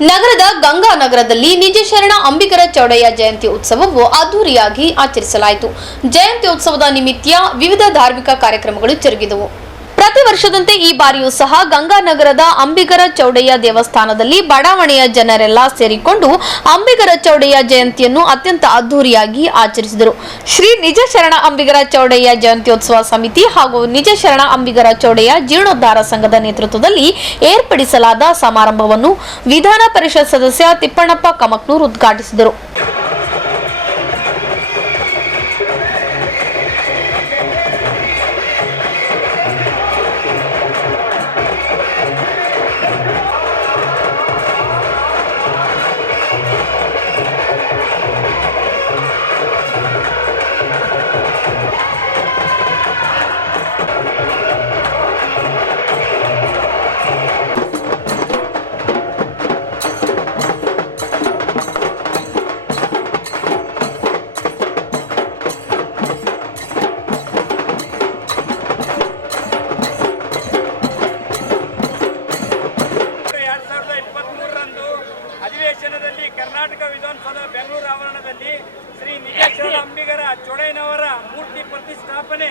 ನಗರದ ಗಂಗಾನಗರದಲ್ಲಿ ನಿಜ ಶರಣ ಅಂಬಿಗರ ಚೌಡಯ್ಯ ಜಯಂತಿ ಉತ್ಸವವು ಅದ್ದೂರಿಯಾಗಿ ಆಚರಿಸಲಾಯಿತು. ಜಯಂತಿ ಉತ್ಸವದ ನಿಮಿತ್ತ ವಿವಿಧ ಧಾರ್ಮಿಕ ಕಾರ್ಯಕ್ರಮಗಳು ಜರುಗಿದವು. ಪ್ರತಿ ವರ್ಷದಂತೆ ಈ ಬಾರಿಯೂ ಸಹ ಗಂಗಾನಗರದ ಅಂಬಿಗರ ಚೌಡಯ್ಯ ದೇವಸ್ಥಾನದಲ್ಲಿ ಬಡಾವಣೆಯ ಜನರೆಲ್ಲ ಸೇರಿಕೊಂಡು ಅಂಬಿಗರ ಚೌಡಯ್ಯ ಜಯಂತಿಯನ್ನು ಅತ್ಯಂತ ಅದ್ದೂರಿಯಾಗಿ ಆಚರಿಸಿದರು. ಶ್ರೀ ನಿಜ ಶರಣ ಅಂಬಿಗರ ಚೌಡಯ್ಯ ಜಯಂತ್ಯೋತ್ಸವ ಸಮಿತಿ ಹಾಗೂ ನಿಜ ಶರಣ ಅಂಬಿಗರ ಚೌಡಯ್ಯ ಜೀರ್ಣೋದ್ಧಾರ ಸಂಘದ ನೇತೃತ್ವದಲ್ಲಿ ಏರ್ಪಡಿಸಲಾದ ಸಮಾರಂಭವನ್ನು ವಿಧಾನ ಪರಿಷತ್ ಸದಸ್ಯ ತಿಪ್ಪಣ್ಣಪ್ಪ ಕಮಕ್ನೂರ್ ಉದ್ಘಾಟಿಸಿದರು. ಕರ್ನಾಟಕ ವಿಧಾನಸೌಧ ಬೆಂಗಳೂರು ಆವರಣದಲ್ಲಿ ಶ್ರೀ ನಿಜ ಶರಣ ಅಂಬಿಗರ ಚೌಡಯ್ಯನವರ ಮೂರ್ತಿ ಪ್ರತಿಷ್ಠಾಪನೆ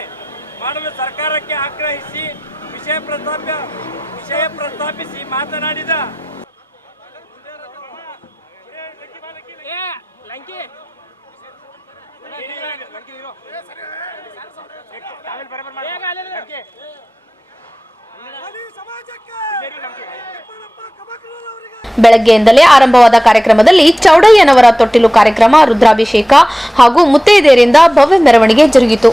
ಮಾಡಲು ಸರ್ಕಾರಕ್ಕೆ ಆಗ್ರಹಿಸಿ ವಿಷಯ ಪ್ರಸ್ತಾಪಿಸಿ ಮಾತನಾಡಿದ ಬೆಳಗ್ಗೆಯಿಂದಲೇ ಆರಂಭವಾದ ಕಾರ್ಯಕ್ರಮದಲ್ಲಿ ಚೌಡಯ್ಯನವರ ತೊಟ್ಟಿಲು ಕಾರ್ಯಕ್ರಮ, ರುದ್ರಾಭಿಷೇಕ ಹಾಗೂ ಮುತ್ತೈದೆಯರಿಂದ ಭವ್ಯ ಮೆರವಣಿಗೆ ಜರುಗಿತು.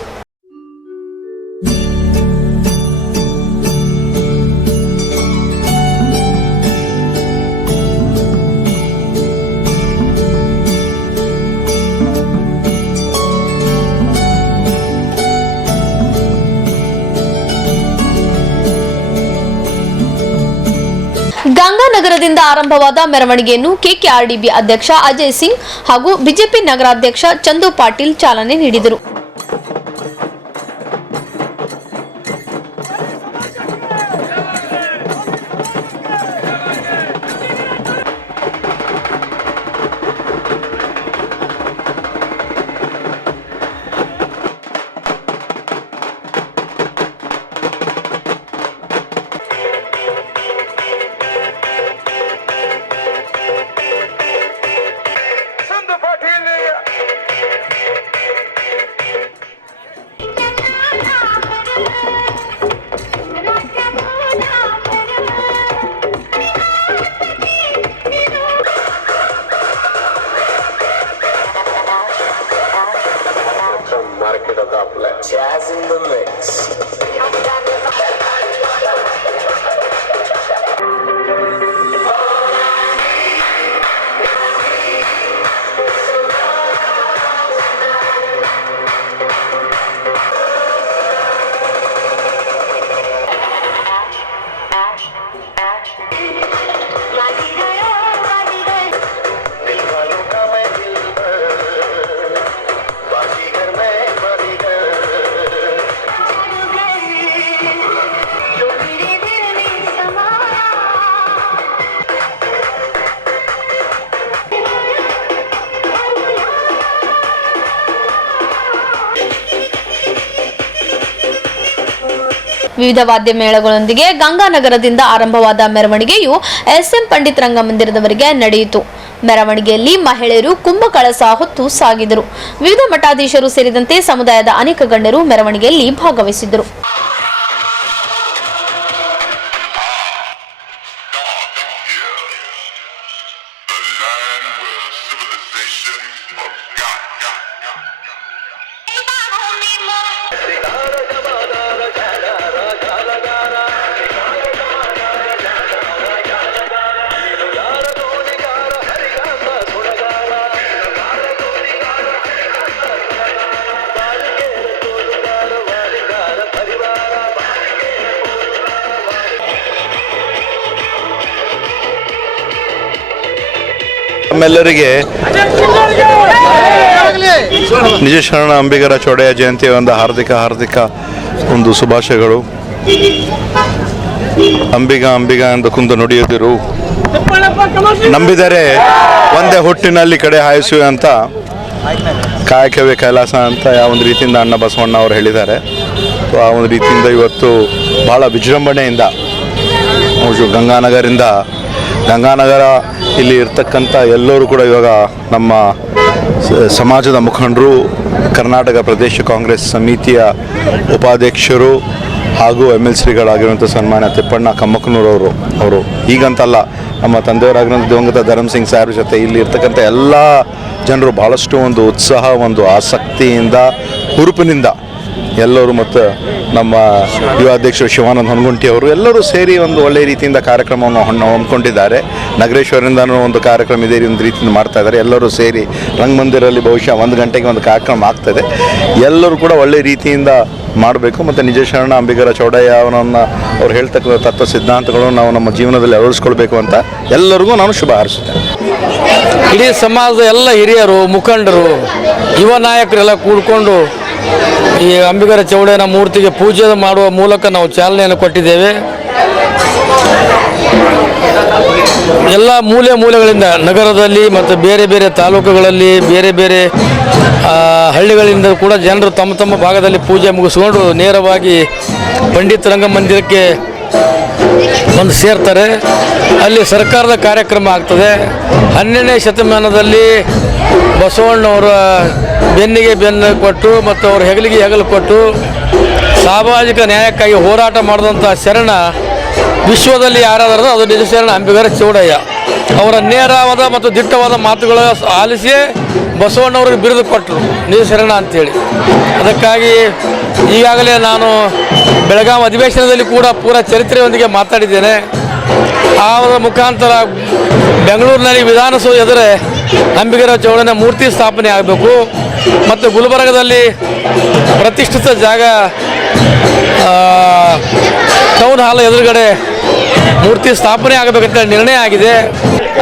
ಗಂಗಾನಗರದಿಂದ ಆರಂಭವಾದ ಮೆರವಣಿಗೆಯನ್ನು ಕೆಕೆಆರ್ಡಿಬಿ ಅಧ್ಯಕ್ಷ ಅಜಯ್ ಸಿಂಗ್ ಹಾಗೂ ಬಿಜೆಪಿ ನಗರಾಧ್ಯಕ್ಷ ಚಂದು ಪಾಟೀಲ್ ಚಾಲನೆ ನೀಡಿದರು. Market of the outlet. Jazz in the mix. ವಿವಿಧ ವಾದ್ಯ ಮೇಳಗಳೊಂದಿಗೆ ಗಂಗಾನಗರದಿಂದ ಆರಂಭವಾದ ಮೆರವಣಿಗೆಯು ಎಸ್ಎಂ ಪಂಡಿತ್ ರಂಗಮಂದಿರದವರೆಗೆ ನಡೆಯಿತು. ಮೆರವಣಿಗೆಯಲ್ಲಿ ಮಹಿಳೆಯರು ಕುಂಭಕಳಸ ಹೊತ್ತು ಸಾಗಿದರು. ವಿವಿಧ ಮಠಾಧೀಶರು ಸೇರಿದಂತೆ ಸಮುದಾಯದ ಅನೇಕ ಗಣ್ಯರು ಮೆರವಣಿಗೆಯಲ್ಲಿ ಭಾಗವಹಿಸಿದ್ದರು. ನಮ್ಮೆಲ್ಲರಿಗೆ ನಿಜ ಶರಣ ಅಂಬಿಗರ ಚೌಡಯ್ಯ ಜಯಂತಿಯ ಒಂದು ಹಾರ್ದಿಕ ಒಂದು ಶುಭಾಶಯಗಳು. ಅಂಬಿಗ ಅಂಬಿಗ ಎಂದು ಕುಂದು ನುಡಿಯುತ್ತಿರು ನಂಬಿದರೆ ಒಂದೇ ಹುಟ್ಟಿನಲ್ಲಿ ಕಡೆ ಹಾಯಿಸುವೆ ಅಂತ ಕಾಯಕವೇ ಕೈಲಾಸ ಅಂತ ಯಾವ ಒಂದು ರೀತಿಯಿಂದ ಅಣ್ಣ ಬಸವಣ್ಣ ಅವರು ಹೇಳಿದ್ದಾರೆ. ಸೊ ಆ ಒಂದು ರೀತಿಯಿಂದ ಇವತ್ತು ಭಾಳ ವಿಜೃಂಭಣೆಯಿಂದ ಗಂಗಾನಗರ ಇಲ್ಲಿ ಇರ್ತಕ್ಕಂಥ ಎಲ್ಲರೂ ಕೂಡ ಇವಾಗ ನಮ್ಮ ಸಮಾಜದ ಮುಖಂಡರು, ಕರ್ನಾಟಕ ಪ್ರದೇಶ ಕಾಂಗ್ರೆಸ್ ಸಮಿತಿಯ ಉಪಾಧ್ಯಕ್ಷರು ಹಾಗೂ MLCಗಳಾಗಿರುವಂಥ ಸನ್ಮಾನ್ಯ ತಿಪ್ಪಣ್ಣ ಕಮ್ಮಕ್ಕನೂರವರು ಅವರು ಈಗಂತಲ್ಲ, ನಮ್ಮ ತಂದೆಯವರಾಗಿರುವಂಥ ದಿವಂಗತ ಧರ್ಮ್ ಸಿಂಗ್ ಸಾಹೇಬ್ರ ಜೊತೆ ಇಲ್ಲಿ ಇರ್ತಕ್ಕಂಥ ಎಲ್ಲ ಜನರು ಭಾಳಷ್ಟು ಒಂದು ಉತ್ಸಾಹ, ಒಂದು ಆಸಕ್ತಿಯಿಂದ, ಹುರುಪಿನಿಂದ ಎಲ್ಲರೂ ಮತ್ತು ನಮ್ಮ ಯುವ ಅಧ್ಯಕ್ಷರು ಶಿವಾನಂದ ಹನಗುಂಟಿ ಅವರು ಎಲ್ಲರೂ ಸೇರಿ ಒಂದು ಒಳ್ಳೆಯ ರೀತಿಯಿಂದ ಕಾರ್ಯಕ್ರಮವನ್ನು ಹಮ್ಮಿಕೊಂಡಿದ್ದಾರೆ. ನಗರೇಶ್ವರದಿಂದನೂ ಒಂದು ಕಾರ್ಯಕ್ರಮ ಇದೇ ಒಂದು ರೀತಿಯಿಂದ ಮಾಡ್ತಾ ಇದ್ದಾರೆ. ಎಲ್ಲರೂ ಸೇರಿ ರಂಗಮಂದಿರಲ್ಲಿ ಬಹುಶಃ 1 ಗಂಟೆಗೆ ಒಂದು ಕಾರ್ಯಕ್ರಮ ಆಗ್ತದೆ. ಎಲ್ಲರೂ ಕೂಡ ಒಳ್ಳೆಯ ರೀತಿಯಿಂದ ಮಾಡಬೇಕು ಮತ್ತು ನಿಜ ಶರಣ ಅಂಬಿಗರ ಚೌಡಯ್ಯ ಅವನನ್ನು ಅವ್ರು ಹೇಳ್ತಕ್ಕಂಥ ತತ್ವ ಸಿದ್ಧಾಂತಗಳನ್ನು ನಾವು ನಮ್ಮ ಜೀವನದಲ್ಲಿ ಅಳವಡಿಸ್ಕೊಳ್ಬೇಕು ಅಂತ ಎಲ್ಲರಿಗೂ ನಾನು ಶುಭ ಹಾರೈಸುತ್ತೇನೆ. ಇಡೀ ಸಮಾಜದ ಎಲ್ಲ ಹಿರಿಯರು, ಮುಖಂಡರು, ಯುವ ನಾಯಕರೆಲ್ಲ ಕೂಡಿಕೊಂಡು ಈ ಅಂಬಿಗರ ಚೌಡಯ್ಯನ ಮೂರ್ತಿಗೆ ಪೂಜೆ ಮಾಡುವ ಮೂಲಕ ನಾವು ಚಾಲನೆಯನ್ನು ಕೊಟ್ಟಿದ್ದೇವೆ. ಎಲ್ಲ ಮೂಲೆಗಳಿಂದ ನಗರದಲ್ಲಿ ಮತ್ತು ಬೇರೆ ಬೇರೆ ತಾಲೂಕುಗಳಲ್ಲಿ ಬೇರೆ ಬೇರೆ ಹಳ್ಳಿಗಳಿಂದ ಕೂಡ ಜನರು ತಮ್ಮ ತಮ್ಮ ಭಾಗದಲ್ಲಿ ಪೂಜೆ ಮುಗಿಸ್ಕೊಂಡು ನೇರವಾಗಿ ಪಂಡಿತ್ ರಂಗಮಂದಿರಕ್ಕೆ ಬಂದು ಸೇರ್ತಾರೆ. ಅಲ್ಲಿ ಸರ್ಕಾರದ ಕಾರ್ಯಕ್ರಮ ಆಗ್ತದೆ. 12ನೇ ಶತಮಾನದಲ್ಲಿ ಬಸವಣ್ಣವರ ಬೆನ್ನಿಗೆ ಬೆನ್ನು ಕೊಟ್ಟು ಮತ್ತು ಅವರ ಹೆಗಲಿಗೆ ಹೆಗಲು ಕೊಟ್ಟು ಸಾಮಾಜಿಕ ನ್ಯಾಯಕ್ಕಾಗಿ ಹೋರಾಟ ಮಾಡಿದಂಥ ಶರಣ ವಿಶ್ವದಲ್ಲಿ ಯಾರಾದರೂ ಅದು ನಿಜ ಶರಣ ಅಂಬಿಗರ ಚೌಡಯ್ಯ. ಅವರ ನೇರವಾದ ಮತ್ತು ದಿಟ್ಟವಾದ ಮಾತುಗಳ ಆಲಿಸಿಯೇ ಬಸವಣ್ಣವ್ರಿಗೆ ಬಿರುದು ಕೊಟ್ಟರು ನಿಜ ಶರಣ ಅಂಥೇಳಿ. ಅದಕ್ಕಾಗಿ ಈಗಾಗಲೇ ನಾನು ಬೆಳಗಾವಿ ಅಧಿವೇಶನದಲ್ಲಿ ಕೂಡ ಪೂರ ಚರಿತ್ರೆಯೊಂದಿಗೆ ಮಾತಾಡಿದ್ದೇನೆ. ಆ ಮುಖಾಂತರ ಬೆಂಗಳೂರಿನಲ್ಲಿ ವಿಧಾನಸೌಧ ಎದುರೇ ಅಂಬಿಗರ ಚೌಡಯ್ಯನ ಮೂರ್ತಿ ಸ್ಥಾಪನೆ ಆಗಬೇಕು ಮತ್ತು ಗುಲ್ಬರ್ಗದಲ್ಲಿ ಪ್ರತಿಷ್ಠಿತ ಜಾಗ ಟೌನ್ ಹಾಲ್ ಎದುರುಗಡೆ ಮೂರ್ತಿ ಸ್ಥಾಪನೆ ಆಗಬೇಕಂತ ನಿರ್ಣಯ ಆಗಿದೆ.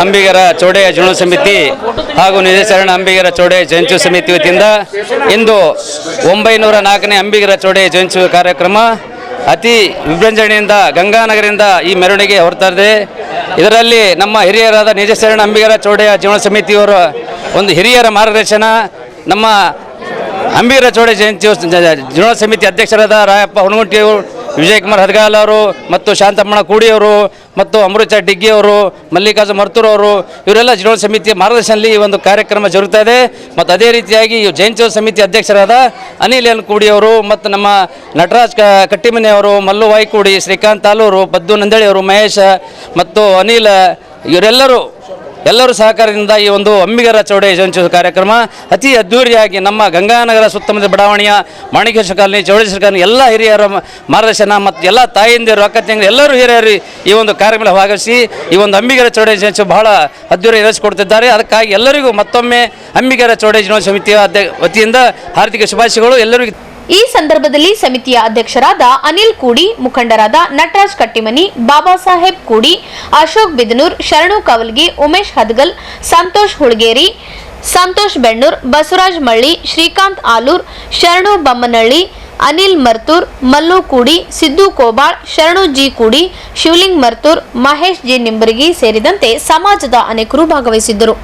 ಅಂಬಿಗರ ಚೌಡಯ್ಯ ಜೀರ್ಣೋತ್ಸವ ಸಮಿತಿ ಹಾಗೂ ನಿಜ ಶರಣ ಅಂಬಿಗರ ಚೌಡಯ್ಯ ಜಯಂತ್ಯುತ್ಸವ ಸಮಿತಿ ವತಿಯಿಂದ ಇಂದು 904ನೇ ಅಂಬಿಗರ ಚೌಡಯ್ಯ ಜಯಂತ್ಯುತ್ಸವ ಕಾರ್ಯಕ್ರಮ ಅತಿ ವಿಜೃಂಭಣೆಯಿಂದ ಗಂಗಾನಗರದಿಂದ ಈ ಮೆರವಣಿಗೆ ಹೊರತಾ ಇದೆ. ಇದರಲ್ಲಿ ನಮ್ಮ ಹಿರಿಯರಾದ ನಿಜ ಶರಣ ಅಂಬಿಗರ ಚೌಡಯ್ಯ ಜೀರ್ಣೋತ್ಸವ ಸಮಿತಿಯವರ ಒಂದು ಹಿರಿಯರ ಮಾರ್ಗದರ್ಶನ, ನಮ್ಮ ಅಂಬಿಗರ ಚೌಡಯ್ಯ ಜೀರ್ಣೋತ್ಸವ ಸಮಿತಿ ಅಧ್ಯಕ್ಷರಾದ ರಾಯಪ್ಪ ಹುಣಗುಂಟಿಯವರು, ವಿಜಯಕುಮಾರ್ ಹದಗಾಲ್ ಅವರು ಮತ್ತು ಶಾಂತಮ್ಮಣ ಕೂಡಿಯವರು ಮತ್ತು ಅಮೃತ ಡಿಗ್ಗಿಯವರು, ಮಲ್ಲಿಕಾರ್ಜುನ ಮರ್ತೂರವರು ಇವರೆಲ್ಲ ಜೀರ್ಣೋತ್ಸವ ಸಮಿತಿಯ ಮಾರ್ಗದರ್ಶನದಲ್ಲಿ ಈ ಒಂದು ಕಾರ್ಯಕ್ರಮ ಜರುಗ್ತಾ ಇದೆ. ಮತ್ತು ಅದೇ ರೀತಿಯಾಗಿ ಜಯಂತ್ಯುತ್ಸವ ಸಮಿತಿ ಅಧ್ಯಕ್ಷರಾದ ಅನಿಲ್ ಎನ್ ಕೂಡಿಯವರು ಮತ್ತು ನಮ್ಮ ನಟರಾಜ್ ಕಟ್ಟಿಮನೆಯವರು, ಮಲ್ಲು ವಾಯ್ಕೂಡಿ, ಶ್ರೀಕಾಂತ್ ತಾಲೂರು, ಬದ್ದು ನಂದಳಿಯವರು, ಮಹೇಶ ಮತ್ತು ಅನಿಲ್ ಇವರೆಲ್ಲರೂ ಸಹಕಾರದಿಂದ ಈ ಒಂದು ಅಂಬಿಗರ ಚೌಡಯ್ಯ ಜಯಂತ್ಯುತ್ಸವ ಕಾರ್ಯಕ್ರಮ ಅತಿ ಅದ್ದೂರಿಯಾಗಿ ನಮ್ಮ ಗಂಗಾನಗರ ಸುತ್ತಮುತ್ತ ಬಡಾವಣೆಯ ಮಾಣಿಕೇಶ್ವರ ಕಾಲನಿ, ಚೌಡೇಶ್ವರ ಕಾಲನಿ ಎಲ್ಲ ಹಿರಿಯರ ಮಾರ್ಗದರ್ಶನ ಮತ್ತು ಎಲ್ಲ ತಾಯಂದಿರು, ಅಕ್ಕ ತಂಗಿಯರು ಎಲ್ಲರೂ ಹಿರಿಯರು ಈ ಒಂದು ಕಾರ್ಯಕ್ರಮ ಭಾಗವಹಿಸಿ ಈ ಒಂದು ಅಂಬಿಗರ ಚೌಡಯ್ಯ ಜಯಂತ್ಯುತ್ಸವ ಬಹಳ ಅದ್ದೂರಿ ನಡೆಸಿಕೊಡ್ತಿದ್ದಾರೆ. ಅದಕ್ಕಾಗಿ ಎಲ್ಲರಿಗೂ ಮತ್ತೊಮ್ಮೆ ಅಂಬಿಗರ ಚೌಡಯ್ಯ ಜೀರ್ಣೋತ್ಸವ ಸಮಿತಿಯ ವತಿಯಿಂದ ಹಾರ್ದಿಕ ಶುಭಾಶಯಗಳು ಎಲ್ಲರಿಗೂ. ಈ ಸಂದರ್ಭದಲ್ಲಿ ಸಮಿತಿಯ ಅಧ್ಯಕ್ಷರಾದ ಅನಿಲ್ ಕೂಡಿ, ಮುಖಂಡರಾದ ನಟರಾಜ್ ಕಟ್ಟಿಮನಿ, ಬಾಬಾ ಸಾಹೇಬ್ ಕೂಡಿ, ಅಶೋಕ್ ಬಿದನೂರ್, ಶರಣು ಕವಲ್ಗಿ, ಉಮೇಶ್ ಹದಗಲ್, ಸಂತೋಷ್ ಹುಳ್ಗೇರಿ, ಸಂತೋಷ್ ಬೆಣ್ಣೂರ್, ಬಸವರಾಜ್ ಮಳ್ಳಿ, ಶ್ರೀಕಾಂತ್ ಆಲೂರ್, ಶರಣು ಬಮ್ಮನಹಳ್ಳಿ, ಅನಿಲ್ ಮರ್ತೂರ್, ಮಲ್ಲು ಕೂಡಿ, ಸಿದ್ದು ಕೋಬಾಳ್, ಶರಣು ಜಿ ಕೂಡಿ, ಶಿವಲಿಂಗ್ ಮರ್ತೂರ್, ಮಹೇಶ್ ಜಿ ನಿಂಬರಗಿ ಸೇರಿದಂತೆ ಸಮಾಜದ ಅನೇಕರು ಭಾಗವಹಿಸಿದ್ದರು.